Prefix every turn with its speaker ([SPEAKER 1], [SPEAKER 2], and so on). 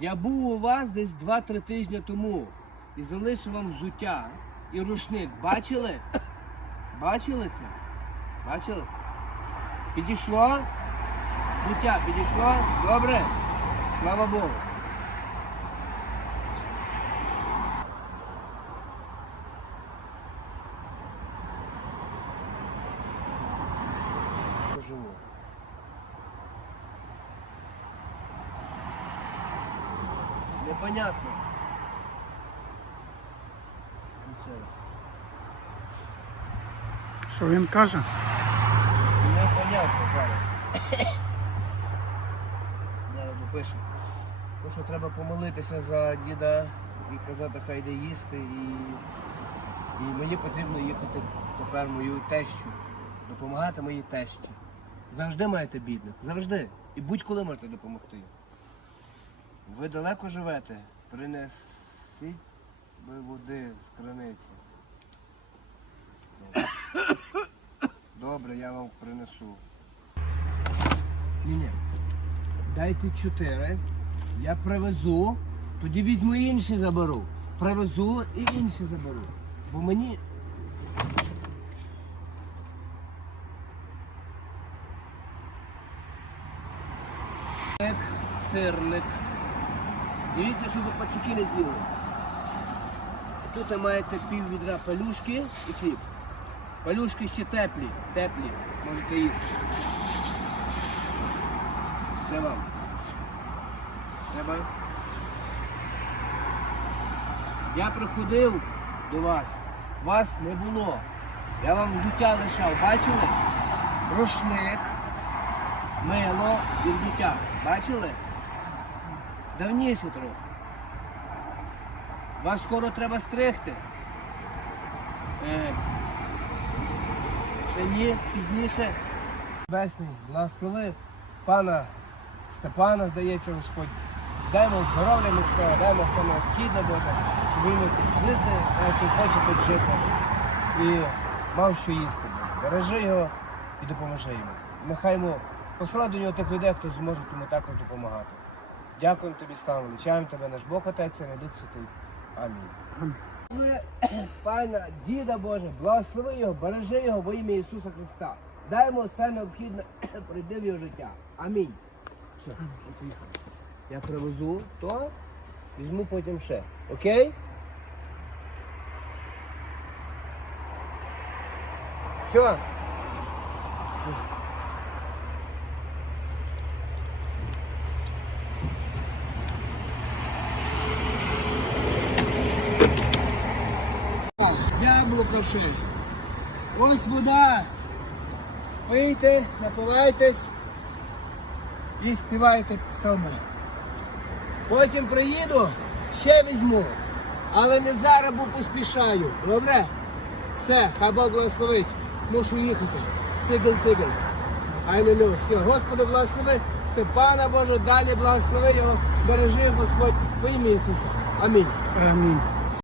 [SPEAKER 1] Я був у вас десь 2-3 тижні тому і залишив вам взуття і рушник. Бачили? Бачили це? Бачили? Підійшло? Взуття підійшло? Добре? Слава Богу. Раз.
[SPEAKER 2] Що він каже?
[SPEAKER 1] Непонятно зараз. Зараз допише. Ну що треба помолитися за діда і казати, хай йде їсти. І, і мені потрібно їхати тепер мою тещу. Допомагати моїй тещі. Завжди маєте бідних. Завжди. І будь-коли можете допомогти. Ви далеко живете, принесіть ви води з криниці. Добре. Я вам принесу. Ні, ні. Дайте чотири. Я привезу, тоді візьму інші заберу. Привезу і інші заберу. Бо мені. Сирник. Дивіться, щоб пацюки не з'їли. Тут маєте пів відра пелюшки і хліб. Пелюшки ще теплі, теплі, можете їсти. Це вам. Треба. Я приходив до вас, вас не було. Я вам взуття лишав, бачили? Рушник, мило і взуття. Бачили? Давніше трохи. Вас скоро треба стригти. Е, ще ні, пізніше. Весний, благослови пана Степана, здається, Господь. Дай вам здоров'я міцного, дай вам все необхідне, Боже, щоб ви тут жити, як ви хочете жити. І мав що їсти. Бережи його і допоможи йому. Нехай йому посила до нього тих людей, хто зможе йому також допомагати. Дякуємо тобі, слава, величаємо тебе, наш Бог Отець, і Дух Святий. Амінь. Пана, діда Боже, благослови його, бережи його во ім'я Ісуса Христа. Дай йому все необхідне, прийди в його життя. Амінь. Все. Я привезу то, візьму потім ще. Окей? Все. Ще. Ось вода. Пийте, напивайтесь і співайте псалми. Потім приїду, ще візьму. Але не зараз, бо поспішаю. Добре? Все, хай Бог благословить. Мушу їхати. Цигл, цигл. Алілю. Все, Господи, благослови Степана Боже, далі благослови його, бережи Господь во ім'я Ісуса. Амінь.
[SPEAKER 2] Амінь.